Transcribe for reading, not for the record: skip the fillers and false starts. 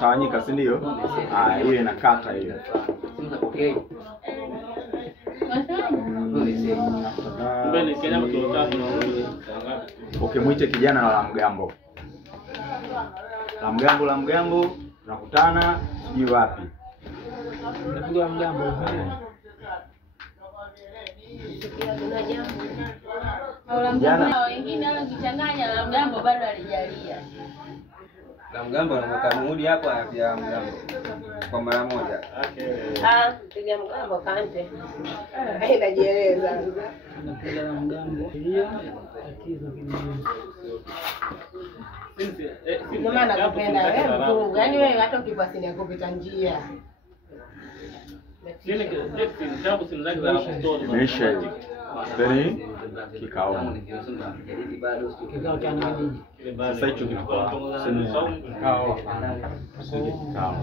Tawanyika, si ndio? Hiyo inakata hiyo. Okay, muite kijana na la mgambo. La mgambo tunakutana sijui wapi. Napiga mgambo. Jana wengine wale kichanganya la mgambo bado alijalia. La mgambo anamweka muudi hapo ya mgambo kwa mara moja. Piga mgambo kante. Inajieleza. Napiga la mgambo. Hiyo tatizo kidogo. Ndio maana nakupenda wewe mzungu. Yaani wewe hata ukipasi ni kupita njia. Mesha hiyo. Beni kikao. Kikao cha nini? Sasa hicho kikao. Kikao. Sasa kikao.